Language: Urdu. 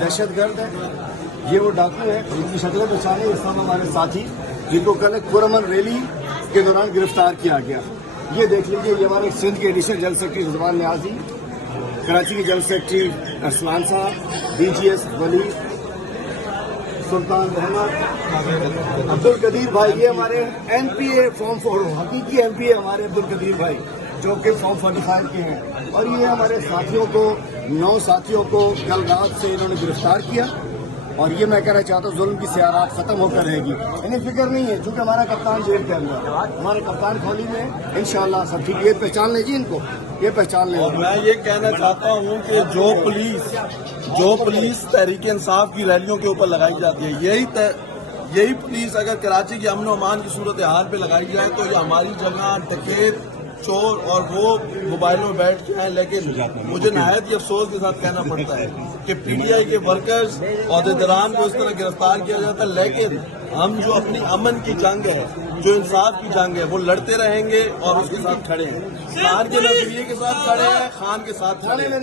دہشت گرد ہے، یہ وہ ڈاکو ہے جن کی شکلیں پہچانے اس طرح ہمارے ساتھی جن کو کل ایک پرامن ریلی کے دوران گرفتار کیا گیا. یہ دیکھ لیجیے، یہ ہمارے سندھ کے ایڈیشنل جنرل سیکرٹری رضوان نیازی، کراچی کے جنرل سیکرٹری ارسلان صاحب، ڈی جی ایس ولی، سلطان احمد، عبد القدیر بھائی، یہ ہمارے این پی اے فارم 4 حقیقی این پی اے ہمارے عبد القدیر بھائی جو کہ فارم 45 کے ہیں. اور یہ ہمارے ساتھیوں کو 9 ساتھیوں کو کل رات سے انہوں نے گرفتار کیا. اور یہ میں کہنا چاہتا ہوں ظلم کی سیارات ختم ہو کر رہے گی. انہیں فکر نہیں ہے چونکہ ہمارا کپتان جیل کے اندر، ہمارے کپتان کھولی میں انشاءاللہ سب ٹھیک. یہ پہچان لیں جی ان کو، یہ پہچان لیں. اور میں یہ کہنا چاہتا ہوں کہ جو پولیس تحریک انصاف کی ریلیوں کے اوپر لگائی جاتی ہے، یہی پولیس اگر کراچی کے امن و امان کی صورتحال پہ لگائی جائے تو یہ ہماری جگہ ڈکیت، چور اور وہ موبائلوں میں بیٹھ کے ہیں. لیکن مجھے نہایت ہی افسوس کے ساتھ کہنا پڑتا ہے کہ پی ٹی آئی کے ورکرز عہدیداران کو اس طرح گرفتار کیا جاتا ہے. لیکن ہم جو اپنی امن کی جنگ ہے، جو انصاف کی جنگ ہے، وہ لڑتے رہیں گے اور اس کے ساتھ کھڑے ہیں. خان کے نظریے کے ساتھ کھڑے ہیں، خان کے ساتھ کھڑے ہیں.